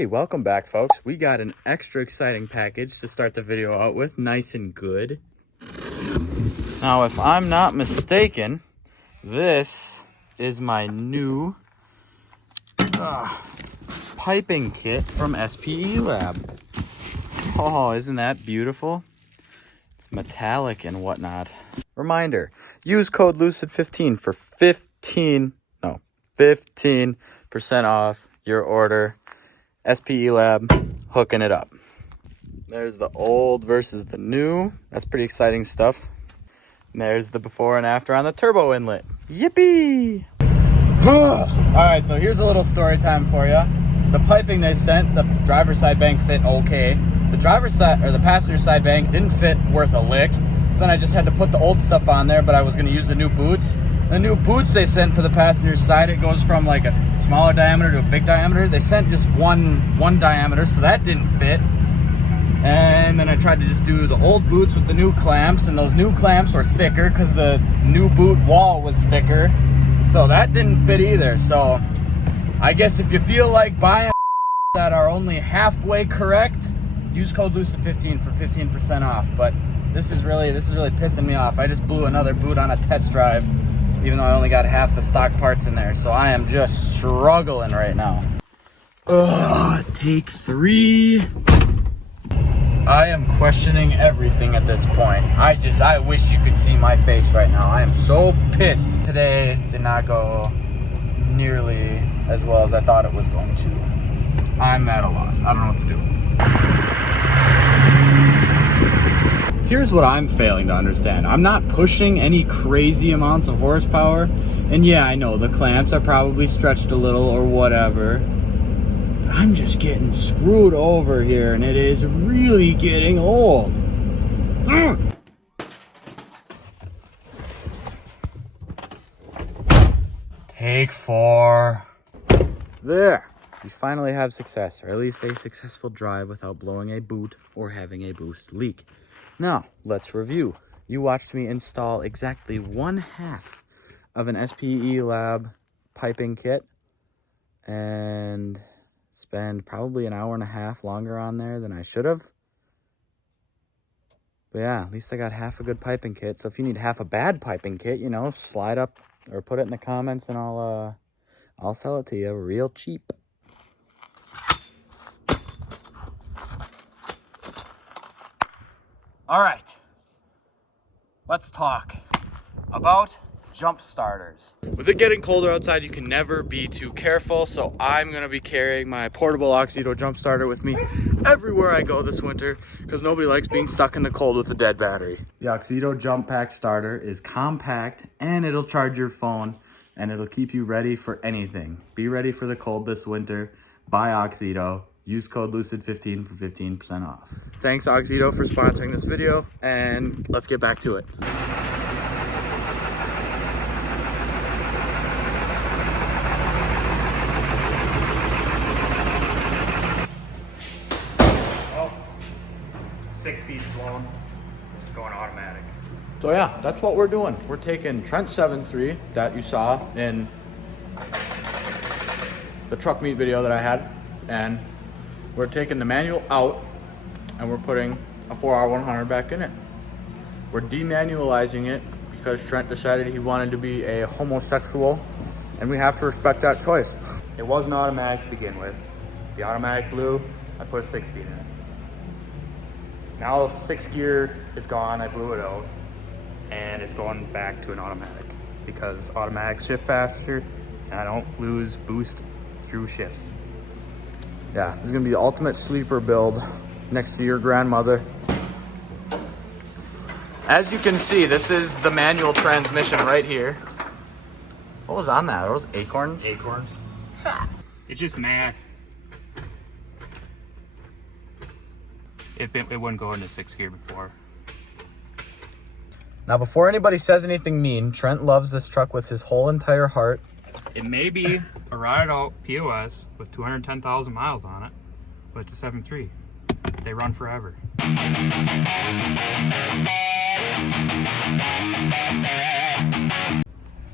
Alrighty, welcome back, folks. We got an extra exciting package to start the video out with, nice and good. Now, if I'm not mistaken, this is my new piping kit from SPE Lab. Oh, isn't that beautiful? It's metallic and whatnot. Reminder, use code LUCID15 for 15% off your order. SPE Lab, hooking it up. There's the old versus the new. That's pretty exciting stuff. And there's the before and after on the turbo inlet. Yippee! All right, so here's a little story time for you. The piping they sent, the driver's side bank fit okay. The driver's side, or the passenger side bank, didn't fit worth a lick. So then I just had to put the old stuff on there, but I was gonna use the new boots. The new boots they sent for the passenger side, it goes from like a smaller diameter to a big diameter. They sent just one diameter, so that didn't fit. And then I tried to just do the old boots with the new clamps, and those new clamps were thicker because the new boot wall was thicker. So that didn't fit either. So I guess if you feel like buying that are only halfway correct, use code LUCID15 for 15% off. But this is really pissing me off. I just blew another boot on a test drive, even though I only got half the stock parts in there. So I am just struggling right now. Ugh, take 3. I am questioning everything at this point. I wish you could see my face right now. I am so pissed. Today did not go nearly as well as I thought it was going to. I'm at a loss. I don't know what to do. Here's what I'm failing to understand. I'm not pushing any crazy amounts of horsepower. And yeah, I know the clamps are probably stretched a little or whatever. But I'm just getting screwed over here, and it is really getting old. Take 4. There. You finally have success, or at least a successful drive without blowing a boot or having a boost leak. Now, let's review. You watched me install exactly 1/2 of an SPE Lab piping kit and spend probably an hour and a half longer on there than I should have. But yeah, at least I got half a good piping kit. So if you need half a bad piping kit, you know, slide up or put it in the comments and I'll sell it to you real cheap. All right, let's talk about jump starters. With it getting colder outside, you can never be too careful, so I'm gonna be carrying my portable Auxito jump starter with me everywhere I go this winter because nobody likes being stuck in the cold with a dead battery. The Auxito Jump Pack Starter is compact and it'll charge your phone and it'll keep you ready for anything. Be ready for the cold this winter. Buy Auxito. Use code LUCID15 for 15% off. Thanks, Auxito, for sponsoring this video, and let's get back to it. Oh, 6 speed blown, going automatic. So yeah, that's what we're doing. We're taking Trent 7.3 that you saw in the truck meet video that I had, and we're taking the manual out and we're putting a 4R100 back in it. We're demanualizing it because Trent decided he wanted to be a homosexual, and we have to respect that choice. It wasn't automatic to begin with. The automatic blew, I put a 6-speed in it. Now 6th gear is gone, I blew it out, and it's going back to an automatic because automatics shift faster and I don't lose boost through shifts. Yeah, this is gonna be the ultimate sleeper build next to your grandmother. As you can see, this is the manual transmission right here. What was on that? Are those acorns? Acorns. It's just mad. It wouldn't go into 6th gear before. Now, before anybody says anything mean, Trent loves this truck with his whole entire heart. It may be a ride out POS with 210,000 miles on it, but it's a 7.3. They run forever.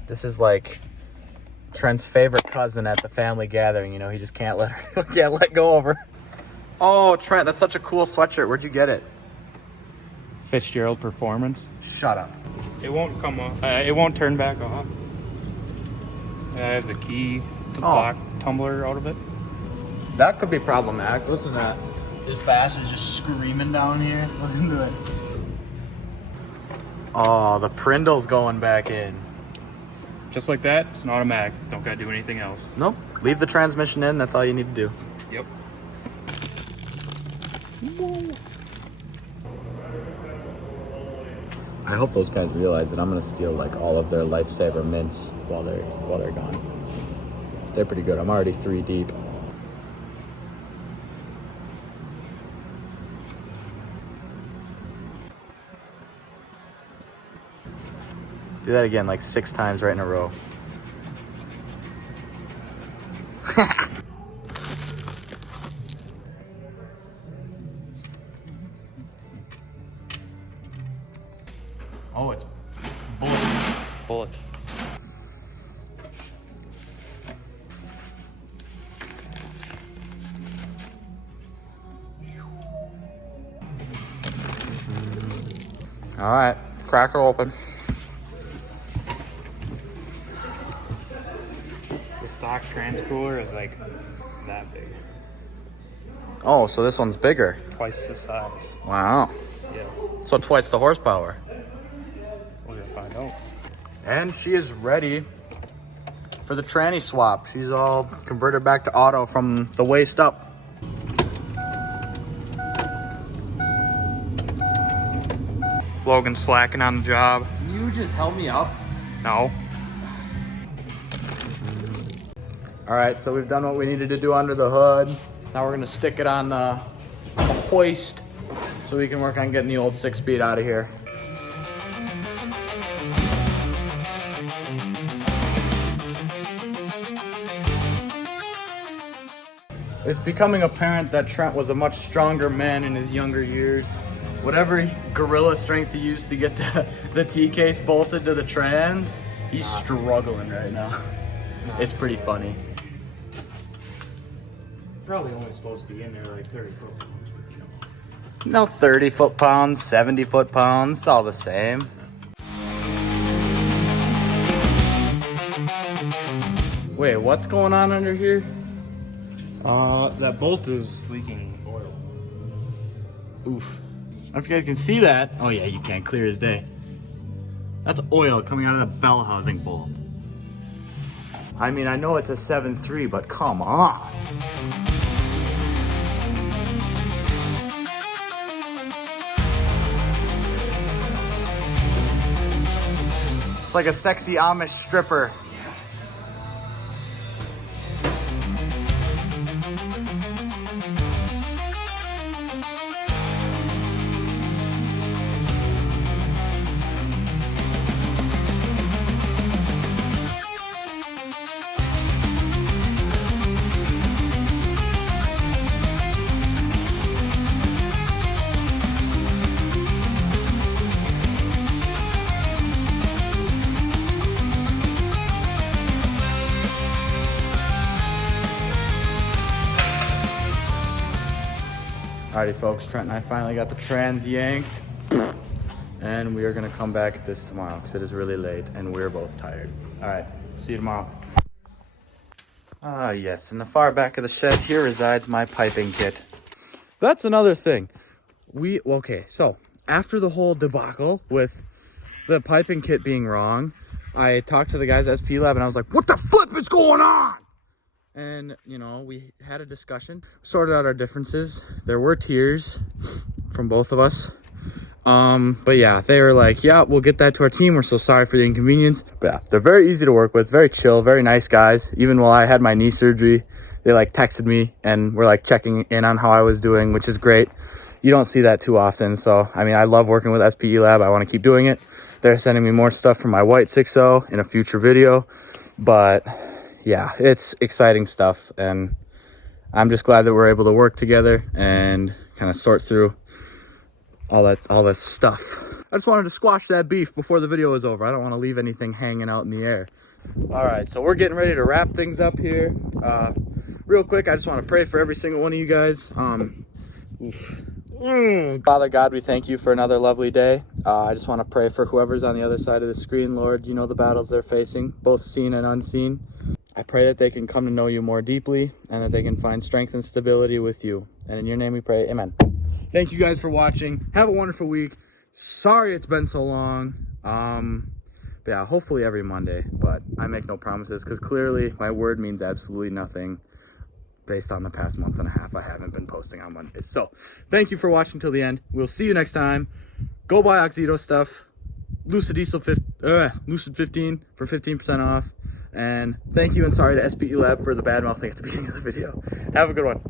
This is like Trent's favorite cousin at the family gathering. You know, he just can't let go of her. Oh, Trent, that's such a cool sweatshirt. Where'd you get it? Fitzgerald Performance. Shut up. It won't come off. It won't turn back off. I have the key to block tumbler out of it. That could be problematic. Listen to that. This bass is just screaming down here. Listen to it. Oh, the Prindle's going back in. Just like that, it's an automatic. Don't gotta do anything else. Nope. Leave the transmission in. That's all you need to do. Yep. I hope those guys realize that I'm gonna steal like all of their lifesaver mints while they're gone. They're pretty good. I'm already 3 deep. Do that again like 6 times right in a row. Oh, it's Bullet. all right. Crack her open. The stock trans cooler is like that big. Oh, so this one's bigger. Twice the size. Wow. Yeah. So twice the horsepower. We're gonna find out. And she is ready for the tranny swap. She's all converted back to auto from the waist up. Logan's slacking on the job. You just help me up. No. All right, so we've done what we needed to do under the hood. Now we're gonna stick it on the hoist so we can work on getting the old 6-speed out of here. It's becoming apparent that Trent was a much stronger man in his younger years. Whatever gorilla strength he used to get the T-case bolted to the trans, he's struggling right now. It's pretty funny. Probably only supposed to be in there like 30 foot pounds, but you know. No 30 foot-pounds, 70 foot-pounds, it's all the same. Wait, what's going on under here? That bolt is leaking oil. Oof. I don't know if you guys can see that. Oh yeah, you can, clear as day. That's oil coming out of the bell housing bolt. I mean, I know it's a 7.3, but come on. It's like a sexy Amish stripper. Alrighty folks, Trent and I finally got the trans yanked. And we are gonna come back at this tomorrow because it is really late and we're both tired. Alright, see you tomorrow. Ah yes, in the far back of the shed here resides my piping kit. That's another thing. Okay, so after the whole debacle with the piping kit being wrong, I talked to the guys at SP Lab and I was like, what the flip is going on? And, you know, we had a discussion, sorted out our differences. There were tears from both of us. But yeah, they were like, yeah, we'll get that to our team. We're so sorry for the inconvenience. But yeah, they're very easy to work with, very chill, very nice guys. Even while I had my knee surgery, they like texted me and were like checking in on how I was doing, which is great. You don't see that too often. So, I mean, I love working with SPE Lab. I want to keep doing it. They're sending me more stuff for my white 6.0 in a future video. But yeah, it's exciting stuff, and I'm just glad that we're able to work together and kind of sort through all that stuff. I just wanted to squash that beef before the video was over. I don't want to leave anything hanging out in the air. All right, so we're getting ready to wrap things up here. Real quick, I just want to pray for every single one of you guys. Father God, we thank you for another lovely day. I just want to pray for whoever's on the other side of the screen, Lord. You know the battles they're facing, both seen and unseen. I pray that they can come to know you more deeply and that they can find strength and stability with you. And in your name we pray, amen. Thank you guys for watching. Have a wonderful week. Sorry it's been so long. But yeah, hopefully every Monday, but I make no promises because clearly my word means absolutely nothing based on the past month and a half I haven't been posting on Mondays. So thank you for watching till the end. We'll see you next time. Go buy Auxito stuff. Lucid 15 for 15% off. And thank you and sorry to SPE Lab for the bad mouthing at the beginning of the video. Have a good one.